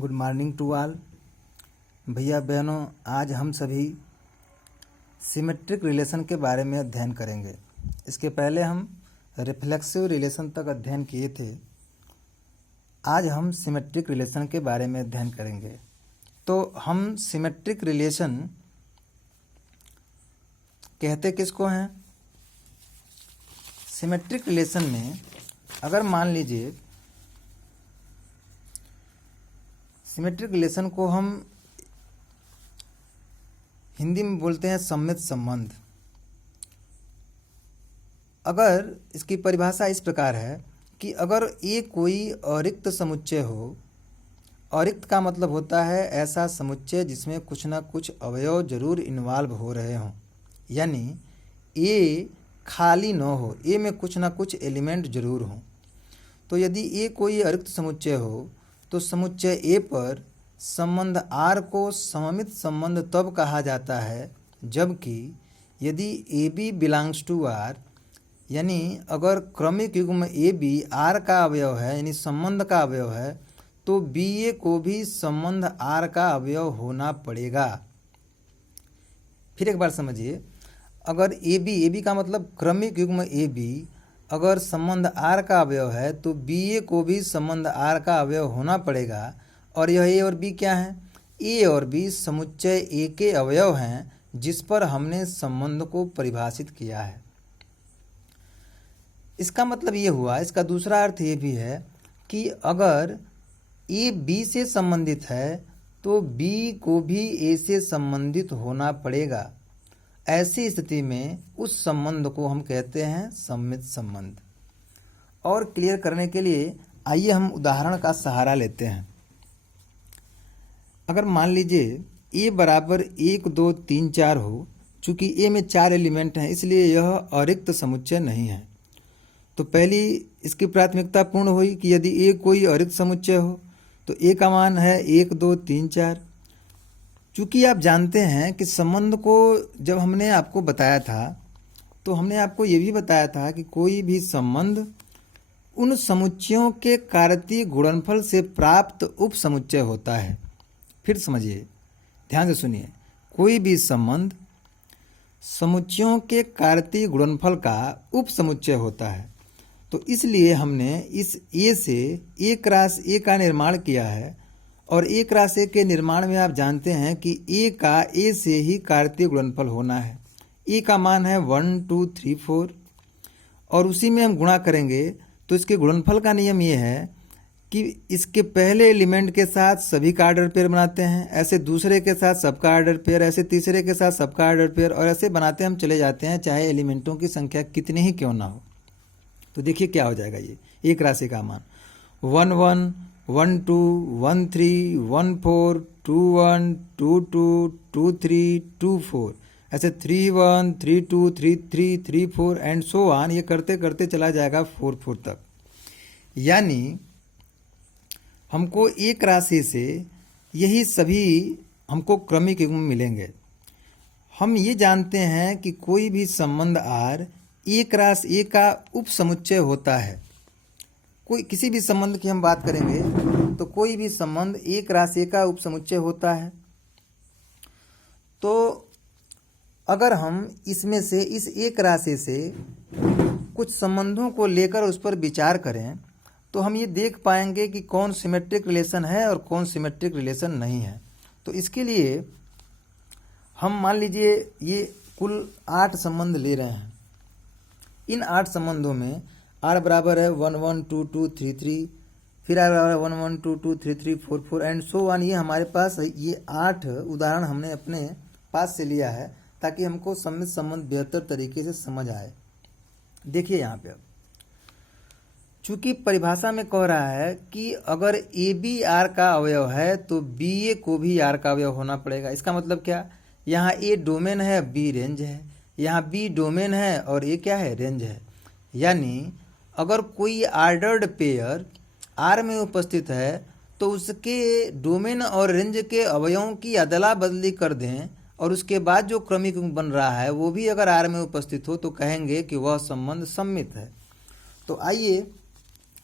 Good morning to all. भैया बहनों, आज हम सभी सिमेट्रिक रिलेशन के बारे में अध्ययन करेंगे। इसके पहले हम रिफ्लेक्सिव रिलेशन तक अध्ययन किए थे। आज हम सिमेट्रिक रिलेशन के बारे में अध्ययन करेंगे। तो हम सिमेट्रिक रिलेशन कहते किसको हैं? सिमेट्रिक रिलेशन में अगर मान लीजिए सिमेट्रिक रिलेशन को हम हिंदी में बोलते हैं सम्मित संबंध। अगर इसकी परिभाषा इस प्रकार है कि अगर ये कोई अरिक्त समुच्चय हो, अरिक्त का मतलब होता है ऐसा समुच्चय जिसमें कुछ ना कुछ अवयव जरूर इन्वॉल्व हो रहे हों, यानी ये खाली न हो, ये में कुछ ना कुछ एलिमेंट जरूर हों। तो यदि ये कोई अरिक्त समुच्चय हो तो समुच्चय ए पर संबंध आर को सममित संबंध तब कहा जाता है जबकि यदि A B belongs to R, यानी अगर क्रमिक युग्म ए बी आर का अवयव है यानी संबंध का अवयव है, तो बी ए को भी संबंध आर का अवयव होना पड़ेगा। फिर एक बार समझिए, अगर ए बी का मतलब क्रमिक युग्म ए बी अगर संबंध आर का अवयव है तो बी ए को भी संबंध आर का अवयव होना पड़ेगा। और यह ए और बी क्या हैं? ए और बी समुच्चय ए के अवयव हैं जिस पर हमने संबंध को परिभाषित किया है। इसका मतलब ये हुआ, इसका दूसरा अर्थ ये भी है कि अगर ए बी से संबंधित है तो बी को भी ए से संबंधित होना पड़ेगा। ऐसी स्थिति में उस संबंध को हम कहते हैं सम्मित संबंध। और क्लियर करने के लिए आइए हम उदाहरण का सहारा लेते हैं। अगर मान लीजिए ए बराबर 1 2 3 4 हो, चूंकि ए में 4 एलिमेंट हैं इसलिए यह अरिक्त समुच्चय नहीं है। तो पहली इसकी प्राथमिकता पूर्ण हुई कि यदि ए कोई अरिक्त समुच्चय हो तो ए का मान है 1 2 3 4। चूँकि आप जानते हैं कि संबंध को जब हमने आपको बताया था तो हमने आपको ये भी बताया था कि कोई भी संबंध उन समुच्चयों के कार्तीय गुणनफल से प्राप्त उप समुच्चय होता है। फिर समझिए, ध्यान से सुनिए, कोई भी संबंध समुच्चयों के कार्तीय गुणनफल का उप समुच्चय होता है। तो इसलिए हमने इस ए से ए क्रॉस ए का निर्माण किया है। और ए क्रॉस ए के निर्माण में आप जानते हैं कि ए का ए से ही कार्तीय गुणनफल होना है। ए का मान है 1 2 3 4 और उसी में हम गुणा करेंगे। तो इसके गुणनफल का नियम ये है कि इसके पहले एलिमेंट के साथ सभी का ऑर्डर पेयर बनाते हैं, ऐसे दूसरे के साथ सबका ऑर्डर पेयर, ऐसे तीसरे के साथ सबका ऑर्डर पेयर, और ऐसे बनाते हम चले जाते हैं चाहे एलिमेंटों की संख्या कितनी ही क्यों ना हो। तो देखिए क्या हो जाएगा, ये एक राशि का मान 1 1 1 2 1 3 1 4 2 1 2 2 2 3 2 4, ऐसे 3 1 3 2 3 3 3 4 एंड सो ऑन, ये करते करते चला जाएगा 4 4 तक। यानी हमको एक राशि से यही सभी हमको क्रमिक युग्म मिलेंगे। हम ये जानते हैं कि कोई भी संबंध आर एक राशि ए का उप समुच्चय होता है। कोई किसी भी संबंध की हम बात करेंगे तो कोई भी संबंध एक राशि का उप समुच्चय होता है। तो अगर हम इसमें से इस एक राशि से कुछ संबंधों को लेकर उस पर विचार करें तो हम ये देख पाएंगे कि कौन सिमेट्रिक रिलेशन है और कौन सिमेट्रिक रिलेशन नहीं है। तो इसके लिए हम मान लीजिए ये कुल 8 संबंध ले रहे हैं। इन 8 संबंधों में आर बराबर है 1 1 2 2 3 3, फिर आर बराबर 1 1 2 2 3 3 4 4 एंड सो ऑन। ये हमारे पास ये 8 उदाहरण हमने अपने पास से लिया है ताकि हमको सम्मित संबंध बेहतर तरीके से समझ आए। देखिए यहाँ पे, अब चूंकि परिभाषा में कह रहा है कि अगर ए बी आर का अवयव है तो बी ए को भी आर का अवयव होना पड़ेगा। इसका मतलब क्या, यहाँ ए डोमेन है, बी रेंज है, यहाँ बी डोमेन है और ए क्या है, रेंज है। यानी अगर कोई ऑर्डर्ड पेयर आर में उपस्थित है तो उसके डोमेन और रेंज के अवयवों की अदला बदली कर दें और उसके बाद जो क्रमिक बन रहा है वो भी अगर आर में उपस्थित हो तो कहेंगे कि वह संबंध सम्मित है। तो आइए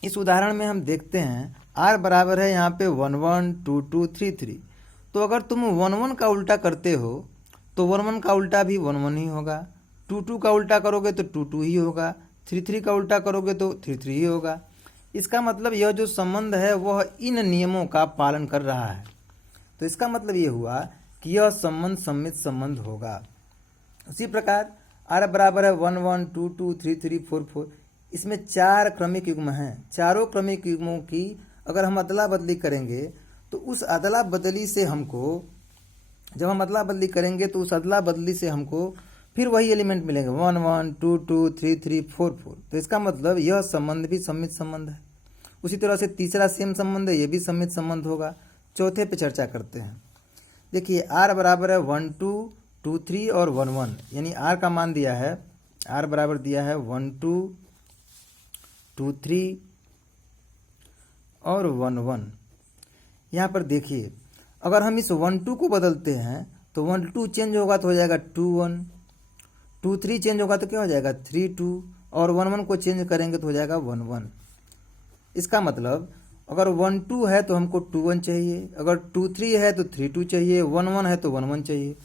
इस उदाहरण में हम देखते हैं आर बराबर है यहाँ पे 1 1 2 2 3 3। तो अगर तुम 1 1 का उल्टा करते हो तो 1 1 का उल्टा भी 1 1 ही होगा, 2 2 का उल्टा करोगे तो 2 2 ही होगा, 3 3 का उल्टा करोगे तो 3 3 ही होगा। इसका मतलब यह जो संबंध है वह इन नियमों का पालन कर रहा है। तो इसका मतलब ये हुआ कि यह संबंध सम्मित संबंध होगा। उसी प्रकार आर बराबर है 1 1 2 2 3 3 4 4। इसमें 4 क्रमिक युग्म हैं। चारों क्रमिक युग्मों की अगर हम अदला बदली करेंगे तो उस अदला बदली से हमको, जब हम अदला बदली करेंगे तो उस अदला बदली से हमको फिर वही एलिमेंट मिलेंगे 1 1 2 2 3 3 4 4। तो इसका मतलब यह संबंध भी सम्मित संबंध है। उसी तरह से तीसरा सेम संबंध है, यह भी सम्मित संबंध होगा। चौथे पे चर्चा करते हैं। देखिए आर बराबर है 1 2 2 3 और 1 1, यानी आर का मान दिया है, आर बराबर दिया है 1 2 2 3 और 1 1। यहाँ पर देखिए अगर हम इस 1 2 को बदलते हैं तो 1 2 चेंज होगा तो हो जाएगा 2 1, 2 3 चेंज होगा तो क्या हो जाएगा 3 2, और 1 1 को चेंज करेंगे तो हो जाएगा 1 1। इसका मतलब अगर 1 2 है तो हमको 2 1 चाहिए, अगर 2 3 है तो 3 2 चाहिए, 1 1 है तो 1 1 चाहिए।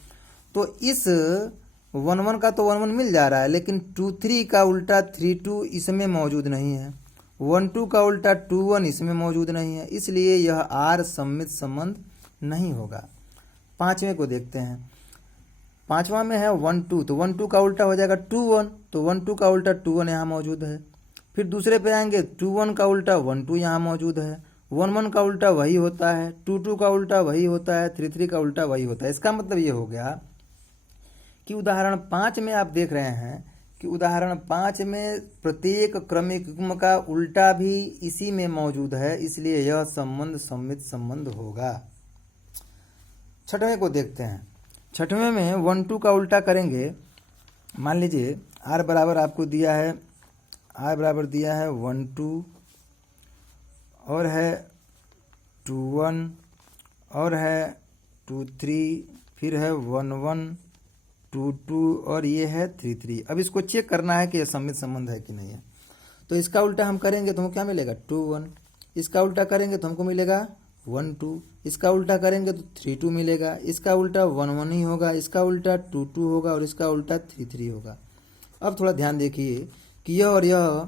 तो इस 1 1 का तो 1 1 मिल जा रहा है, लेकिन 2 3 का उल्टा 3 2 इसमें मौजूद नहीं है, 1 2 का उल्टा 2 1 इसमें मौजूद नहीं है, इसलिए यह आर सम्मित संबंध नहीं होगा। पांचवें को देखते हैं। पांचवा में है 1 2, तो 1 2 का उल्टा हो जाएगा 2 1, तो 1 2 का उल्टा 2 1 यहाँ मौजूद है। फिर दूसरे पे आएंगे 2 1 का उल्टा 1 2 यहाँ मौजूद है, 1 1 का उल्टा वही होता है, 2 2 का उल्टा वही होता है, 3 3 का उल्टा वही होता है। इसका मतलब ये हो गया कि उदाहरण 5 में आप देख रहे हैं कि उदाहरण 5 में प्रत्येक क्रमिक युग्म का उल्टा भी इसी में मौजूद है, इसलिए यह संबंध सम्मित संबंध होगा। छठवें को देखते हैं। छठवें में 1 2 का उल्टा करेंगे। मान लीजिए आर बराबर आपको दिया है, आर बराबर दिया है 1 2 और है 2 1 और है 2 3, फिर है 1 1 2 2 और ये है 3 3। अब इसको चेक करना है कि यह सम्मित संबंध है कि नहीं है। तो इसका उल्टा हम करेंगे तो हमको क्या मिलेगा 2 1, इसका उल्टा करेंगे तो हमको मिलेगा 1 2, इसका उल्टा करेंगे तो 3 2 मिलेगा, इसका उल्टा 1 1 ही होगा, इसका उल्टा 2 2 होगा और इसका उल्टा 3 3 होगा। अब थोड़ा ध्यान देखिए कि यह और यह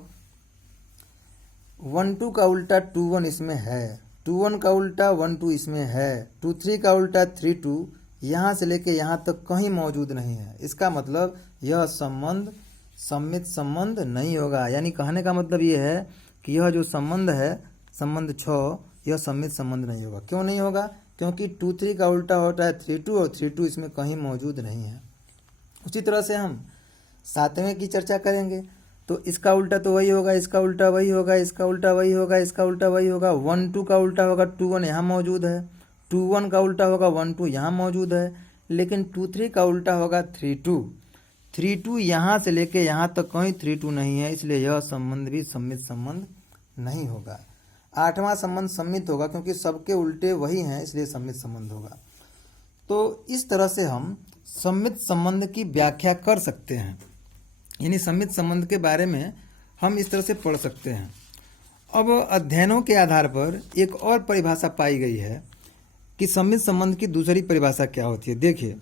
1 2 का उल्टा 2 1 इसमें है, 2 1 का उल्टा 1 2 इसमें है, 2 3 का उल्टा 3 2 यहाँ से लेके यहाँ तक कहीं मौजूद नहीं है। इसका मतलब यह संबंध सम्मित संबंध नहीं होगा। यानी कहने का मतलब ये है कि यह जो संबंध है, संबंध 6, यह सम्मित संबंध नहीं होगा। क्यों नहीं होगा? क्योंकि 2 3 का उल्टा होता है 3 2 और 3 2 इसमें कहीं मौजूद नहीं है। उसी तरह से हम 7वें की चर्चा करेंगे तो इसका उल्टा तो वही होगा, इसका उल्टा वही होगा, इसका उल्टा वही होगा, इसका उल्टा वही होगा। 1 2 का उल्टा होगा 2 1 यहाँ मौजूद है, 2 1 का उल्टा होगा 1 2 यहाँ मौजूद है, लेकिन 2 3 का उल्टा होगा 3 2, 3 2 यहाँ से लेके यहाँ तक कहीं 3 2 नहीं है, इसलिए यह संबंध भी सम्मित संबंध नहीं होगा। 8वां संबंध सम्मित होगा क्योंकि सबके उल्टे वही हैं, इसलिए सम्मित संबंध होगा। तो इस तरह से हम सम्मित संबंध की व्याख्या कर सकते हैं, यानी सम्मित संबंध के बारे में हम इस तरह से पढ़ सकते हैं। अब अध्ययनों के आधार पर एक और परिभाषा पाई गई है कि सम्मित संबंध की दूसरी परिभाषा क्या होती है। देखिए,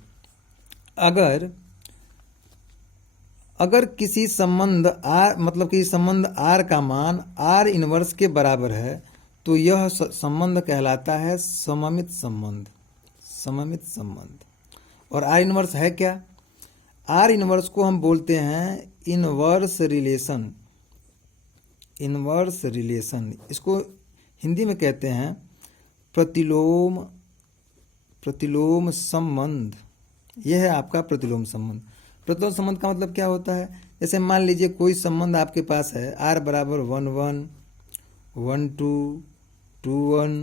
अगर किसी संबंध आर, मतलब कि संबंध आर का मान आर इनवर्स के बराबर है तो यह संबंध कहलाता है सममित संबंध। सममित संबंध। और आर इनवर्स है क्या? आर इनवर्स को हम बोलते हैं इनवर्स रिलेशन। इनवर्स रिलेशन, इसको हिंदी में कहते हैं प्रतिलोम संबंध। यह है आपका प्रतिलोम संबंध। प्रतिलोम संबंध का मतलब क्या होता है? जैसे मान लीजिए कोई संबंध आपके पास है, आर बराबर 1 1 1 2 2 1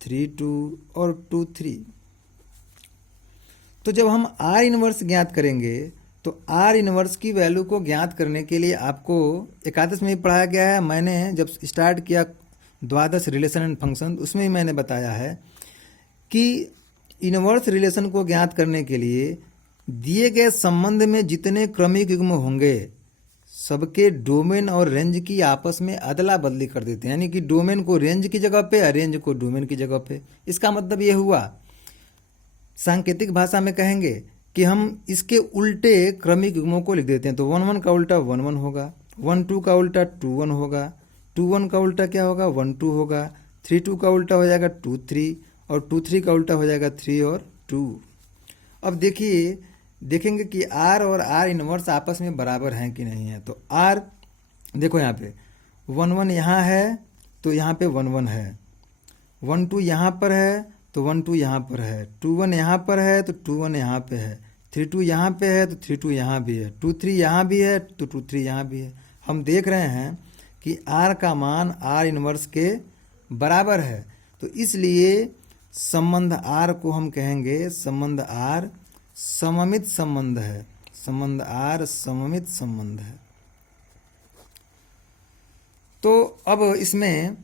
3 2 और 2 3। तो जब हम आर इनवर्स ज्ञात करेंगे तो आर इनवर्स की वैल्यू को ज्ञात करने के लिए आपको एकादश में भी पढ़ाया गया है। मैंने जब स्टार्ट किया द्वादश रिलेशन एंड फंक्शन, उसमें ही मैंने बताया है कि इनवर्स रिलेशन को ज्ञात करने के लिए दिए गए संबंध में जितने क्रमिक युग्म होंगे सबके डोमेन और रेंज की आपस में अदला बदली कर देते हैं, यानी कि डोमेन को रेंज की जगह पे और रेंज को डोमेन की जगह पे। इसका मतलब ये हुआ, सांकेतिक भाषा में कहेंगे कि हम इसके उल्टे क्रमिक युग्मों को लिख देते हैं। तो 1 1 का उल्टा 1 1 होगा, 1 2 का उल्टा 2 1 होगा, 2 1 का उल्टा क्या होगा 1 2 होगा, 3 2 का उल्टा हो जाएगा 2 3, और 2 3 का उल्टा हो जाएगा 3 और 2। अब देखिए, देखेंगे कि R और R इनवर्स आपस में बराबर हैं कि नहीं है। तो R देखो यहाँ पे 1 1 यहाँ है तो यहाँ पे 1 1 है, 1 2 यहाँ पर है तो 1 2 यहाँ पर है, 2 1 यहाँ पर है तो 2 1 यहाँ पे है, 3 2 यहाँ पे है तो 3 2 यहाँ भी है, 2 3 यहाँ भी है तो 2 3 यहाँ भी है। हम देख रहे हैं कि R का मान R इनवर्स के बराबर है, तो इसलिए संबंध R को हम कहेंगे संबंध R सममित संबंध है। संबंध R सममित संबंध है। तो अब इसमें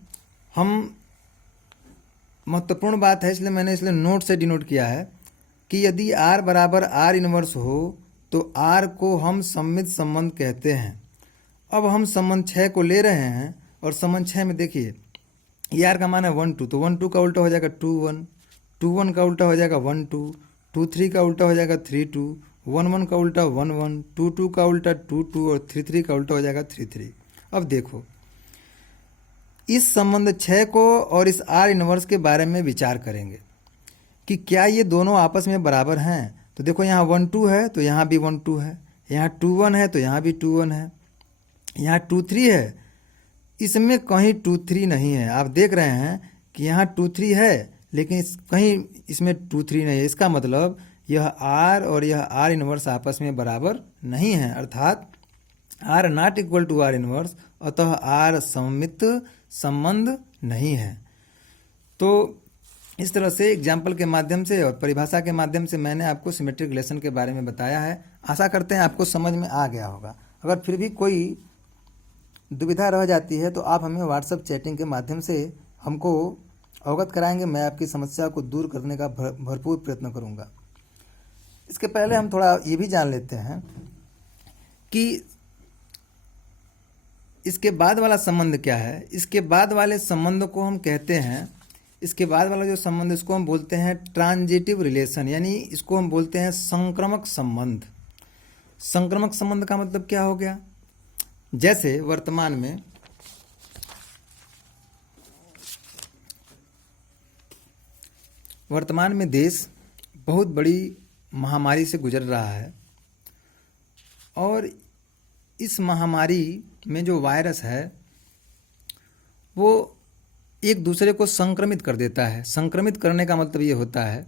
हम महत्वपूर्ण बात है, इसलिए मैंने नोट से डिनोट किया है कि यदि R बराबर R इनवर्स हो तो R को हम सममित संबंध कहते हैं। अब हम संबंध 6 को ले रहे हैं और संबंध 6 में देखिए ये R का मान है 1 2, तो 1 2 का उल्टा हो जाएगा 2 1, 2 1 का उल्टा हो जाएगा 1 2, 2 3 का उल्टा हो जाएगा 3 2, 1 1 का उल्टा 1 1, 2 2 का उल्टा 2 2 और 3 3 का उल्टा हो जाएगा 3 3। अब देखो इस संबंध 6 को और इस R इनवर्स के बारे में विचार करेंगे कि क्या ये दोनों आपस में बराबर हैं। तो देखो यहाँ 1 2 है तो यहाँ भी 1 2 है, यहाँ 2 1 है तो यहाँ भी 2 1 है, यहाँ 2 3 है, इसमें कहीं 2 3 नहीं है। आप देख रहे हैं कि यहाँ 2 3 है लेकिन कहीं इसमें 2 3 नहीं है। इसका मतलब यह R और यह R इनवर्स आपस में बराबर नहीं है, अर्थात R not equal to R inverse, अतः R सममित संबंध नहीं है। तो इस तरह से एग्जाम्पल के माध्यम से और परिभाषा के माध्यम से मैंने आपको सिमेट्रिक रिलेशन के बारे में बताया है। आशा करते हैं आपको समझ में आ गया होगा। अगर फिर भी कोई दुविधा रह जाती है तो आप हमें व्हाट्सएप चैटिंग के माध्यम से हमको अवगत कराएंगे, मैं आपकी समस्या को दूर करने का भरपूर प्रयत्न करूंगा। इसके पहले हम थोड़ा ये भी जान लेते हैं कि इसके बाद वाला संबंध क्या है। इसके बाद वाले संबंध को हम कहते हैं, इसके बाद वाला जो संबंध इसको हम बोलते हैं ट्रांजिटिव रिलेशन, यानी इसको हम बोलते हैं संक्रामक संबंध। संक्रामक संबंध का मतलब क्या हो गया, जैसे वर्तमान में देश बहुत बड़ी महामारी से गुजर रहा है और इस महामारी में जो वायरस है वो एक दूसरे को संक्रमित कर देता है। संक्रमित करने का मतलब ये होता है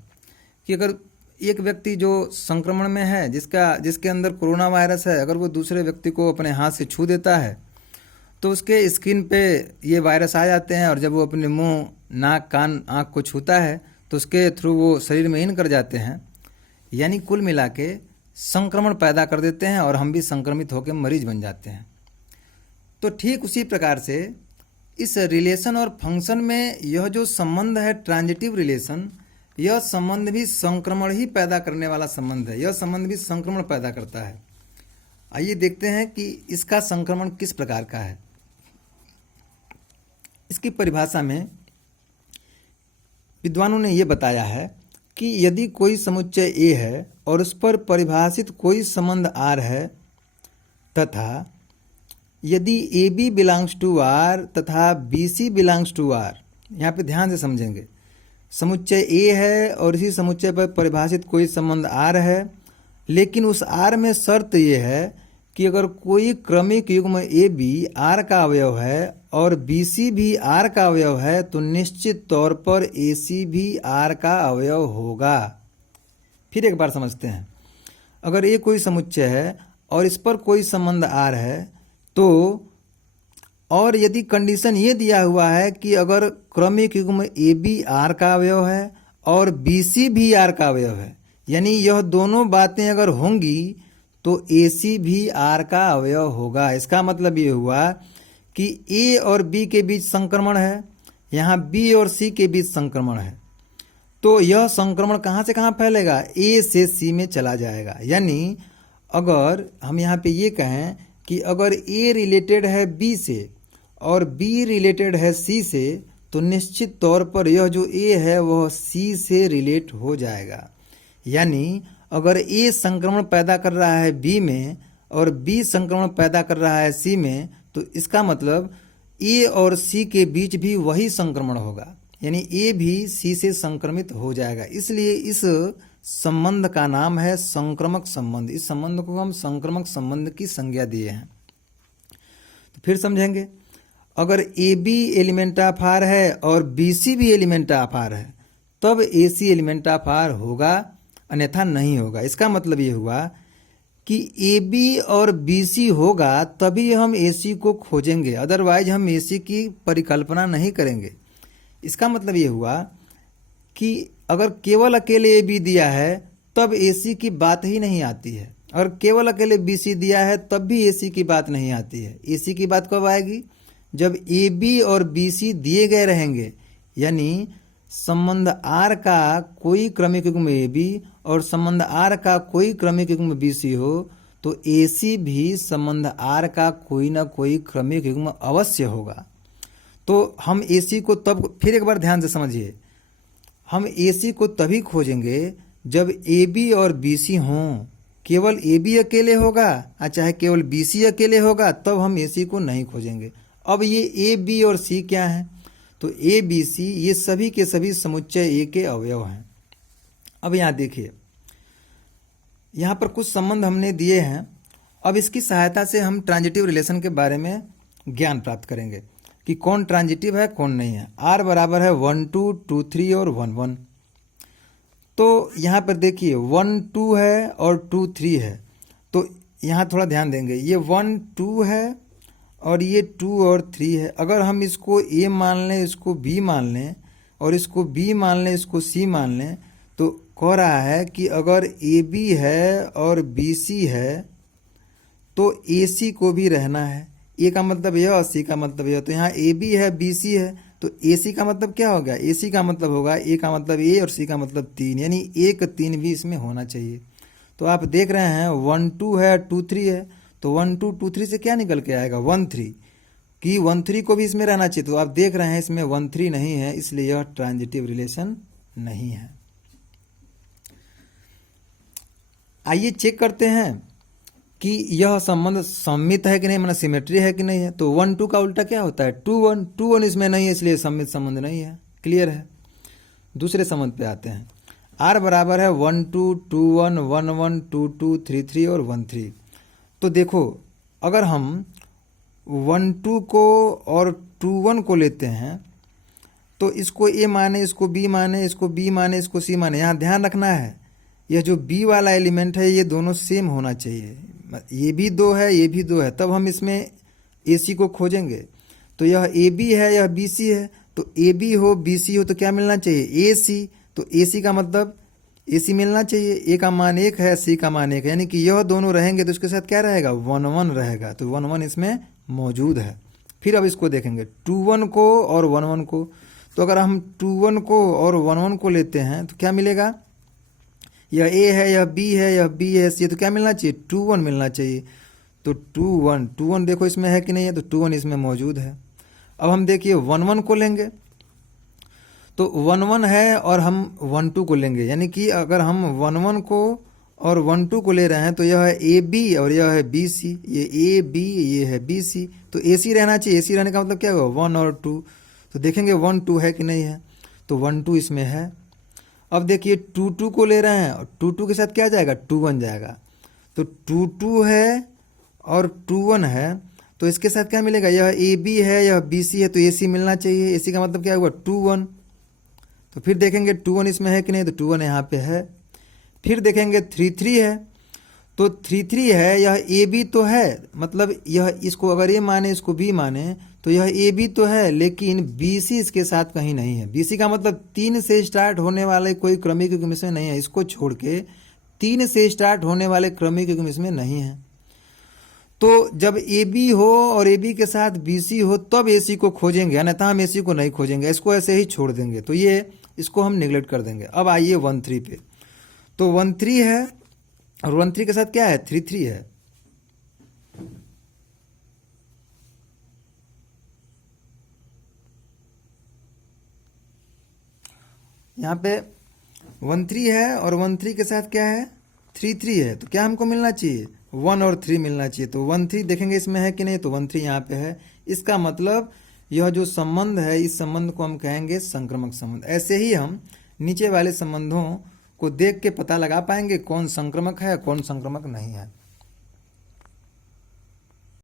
कि अगर एक व्यक्ति जो संक्रमण में है, जिसके अंदर कोरोना वायरस है, अगर वो दूसरे व्यक्ति को अपने हाथ से छू देता है तो उसके स्किन पे ये वायरस आ जाते हैं और जब वो अपने मुंह, नाक, कान, आँख को छूता है तो उसके थ्रू वो शरीर में इन कर जाते हैं, यानी कुल मिला के संक्रमण पैदा कर देते हैं और हम भी संक्रमित होकर मरीज बन जाते हैं। तो ठीक उसी प्रकार से इस रिलेशन और फंक्शन में यह जो संबंध है ट्रांजिटिव रिलेशन, यह संबंध भी संक्रमण ही पैदा करने वाला संबंध है। यह संबंध भी संक्रमण पैदा करता है। आइए देखते हैं कि इसका संक्रमण किस प्रकार का है। इसकी परिभाषा में विद्वानों ने यह बताया है कि यदि कोई समुच्चय A है और उस पर परिभाषित कोई संबंध R है तथा यदि AB बिलोंग्स टू R तथा BC बिलोंग्स टू R, यहाँ पे ध्यान से समझेंगे, समुच्चय A है और इसी समुच्चय पर परिभाषित कोई संबंध R है, लेकिन उस R में शर्त यह है कि अगर कोई क्रमिक युग्म AB R का अवयव है और BC भी R का अवयव है तो निश्चित तौर पर AC भी R का अवयव होगा। फिर एक बार समझते हैं, अगर ये कोई समुच्चय है और इस पर कोई संबंध R है तो, और यदि कंडीशन ये दिया हुआ है कि अगर क्रमिक युग्म AB R का अवयव है और BC भी R का अवयव है, यानी यह दोनों बातें अगर होंगी तो AC भी R का अवयव होगा। इसका मतलब ये हुआ कि A और B के बीच संक्रमण है, यहाँ B और C के बीच संक्रमण है, तो यह संक्रमण कहाँ से कहाँ फैलेगा, A से C में चला जाएगा। यानी अगर हम यहाँ पे ये कहें कि अगर ए रिलेटेड है बी से और बी रिलेटेड है सी से तो निश्चित तौर पर यह जो ए है वह सी से रिलेट हो जाएगा। यानी अगर ए संक्रमण पैदा कर रहा है बी में और बी संक्रमण पैदा कर रहा है सी में, तो इसका मतलब ए और सी के बीच भी वही संक्रमण होगा, यानी ए भी सी से संक्रमित हो जाएगा। इसलिए इस संबंध का नाम है संक्रमक संबंध। इस संबंध को हम संक्रमक संबंध की संज्ञा दिए हैं। तो फिर समझेंगे, अगर A B element of R है और बी सी भी एलिमेंट ऑफ आर है तब ए सी एलिमेंट ऑफ आर होगा, अन्यथा नहीं होगा। इसका मतलब ये हुआ कि ए बी और बी सी होगा तभी हम ए सी को खोजेंगे, अदरवाइज हम ए सी की परिकल्पना नहीं करेंगे। इसका मतलब ये हुआ कि अगर केवल अकेले ए बी दिया है तब ए सी की बात ही नहीं आती है, और केवल अकेले बी सी दिया है तब भी ए सी की बात नहीं आती है। ए सी की बात कब आएगी? जब ए बी और बी सी दिए गए रहेंगे, यानी संबंध आर का कोई क्रमिक युग्म ए बी और संबंध आर का कोई क्रमिक युग्म बी सी हो तो ए सी भी संबंध आर का कोई ना कोई क्रमिक युग्म अवश्य होगा। तो हम ए सी को तब, फिर एक बार ध्यान से समझिए, हम ए सी को तभी खोजेंगे जब ए बी और बी सी हों। केवल ए बी अकेले होगा या चाहे केवल बी सी अकेले होगा तब हम ए सी को नहीं खोजेंगे। अब ये ए बी और सी क्या है? तो ए बी सी ये सभी के सभी समुच्चय ए के अवयव हैं। अब यहाँ देखिए, यहाँ पर कुछ संबंध हमने दिए हैं। अब इसकी सहायता से हम ट्रांजिटिव रिलेशन के बारे में ज्ञान प्राप्त करेंगे कि कौन ट्रांजिटिव है कौन नहीं है। आर बराबर है 1 2 2 3 और 1 1। तो यहाँ पर देखिए 1 2 है और 2 3 है, तो यहाँ थोड़ा ध्यान देंगे। ये 1 2 है और ये 2 और 3 है। अगर हम इसको ए मान लें, इसको बी मान लें और इसको बी मान लें, इसको सी मान लें, तो कह रहा है कि अगर ए बी है और बी सी है तो ए सी को भी रहना है। ए का मतलब यह और सी का मतलब यह। तो यहाँ ए बी है बी सी है तो ए सी का मतलब क्या होगा? ए सी का मतलब होगा ए का मतलब ए और सी का मतलब 3, यानी 1 3 भी इसमें होना चाहिए। तो आप देख रहे हैं 1 2 है 2 3 है, तो 1 2 2 3 से क्या निकल के आएगा? 1 3, कि 1 3 को भी इसमें रहना चाहिए। तो आप देख रहे हैं इसमें 1 3 नहीं है, इसलिए यह ट्रांजिटिव रिलेशन नहीं है। आइए चेक करते हैं कि यह संबंध सममित है कि नहीं, मतलब सिमेट्री है कि नहीं है। तो 1 2 का उल्टा क्या होता है? 2 1। 2 1 इसमें नहीं है, इसलिए सममित संबंध नहीं है। क्लियर है। दूसरे संबंध पे आते हैं। आर बराबर है 1 2 2 1 1 1 2 2 3 3 और 1 3। तो देखो, अगर हम 1 2 को और 2 1 को लेते हैं तो इसको ए माने, इसको बी माने, इसको बी माने, इसको सी माने। यहाँ ध्यान रखना है, यह जो बी वाला एलिमेंट है ये दोनों सेम होना चाहिए। ये भी 2 है, ये भी 2 है, तब हम इसमें ए सी को खोजेंगे। तो यह ए बी है, यह बी सी है, तो ए बी हो बी सी हो तो क्या मिलना चाहिए? ए सी। तो ए सी का मतलब ए सी मिलना चाहिए। ए का मान 1 है, सी का मान 1 है, यानी कि यह दोनों रहेंगे तो इसके साथ क्या रहेगा? 1 1 रहेगा। तो 1 1 इसमें मौजूद है। फिर अब इसको देखेंगे 2 1 को और 1 1 को। तो अगर हम 2 1 को और 1 1 को लेते हैं तो क्या मिलेगा? यह ए है, यह बी है, यह बी है, सी है, तो क्या मिलना चाहिए? 2 1 मिलना चाहिए। तो 2 1 देखो इसमें है कि नहीं है? तो 2 1 इसमें मौजूद है। अब हम देखिए 1 1 को लेंगे तो 1 1 है और हम 1 2 को लेंगे, यानी कि अगर हम 1 1 को और 1 2 को ले रहे हैं तो यह है ए बी और यह है बी सी। ये ए बी, ये है बी सी, तो ए सी रहना चाहिए। ए सी रहने का मतलब क्या होगा? 1 और 2। तो देखेंगे 1 2 है कि नहीं है, तो 1 2 इसमें है। अब देखिए 2 2 को ले रहे हैं और 2 2 के साथ क्या जाएगा? 2 1 जाएगा। तो 2 2 है और 2 1 है, तो इसके साथ क्या मिलेगा? यह ए बी है, यह बी सी है, तो ए सी मिलना चाहिए। ए सी का मतलब क्या हुआ? 2 1। तो फिर देखेंगे 2 1 इसमें है कि नहीं, तो 2 1 यहाँ पे है। फिर देखेंगे 3 3 है, तो 3 3 है, यह ए बी तो है, मतलब यह इसको अगर ए माने इसको बी माने तो यह ए बी तो है, लेकिन बी सी इसके साथ कहीं नहीं है। बी सी का मतलब 3 से स्टार्ट होने वाले कोई क्रमिक युग्म इसमें नहीं है। इसको छोड़ के 3 से स्टार्ट होने वाले क्रमिक युग्म इसमें नहीं है। तो जब ए बी हो और ए बी के साथ बी सी हो तब ए सी को खोजेंगे, अन्यथा हम ए सी को नहीं खोजेंगे, इसको ऐसे ही छोड़ देंगे। तो ये इसको हम निगलेक्ट कर देंगे। अब आइए 1 3 पे। तो 1 3 है और 1 3 के साथ क्या है? 3 3 है। यहाँ पे 1 3 है और 1 3 के साथ क्या है 3 3 है, तो क्या हमको मिलना चाहिए 1 और 3 मिलना चाहिए। तो 1 3 देखेंगे इसमें है कि नहीं, तो 1 3 यहाँ पे है। इसका मतलब यह जो संबंध है इस संबंध को हम कहेंगे संक्रमक संबंध। ऐसे ही हम नीचे वाले संबंधों को देख के पता लगा पाएंगे कौन संक्रमक है कौन संक्रमक नहीं है।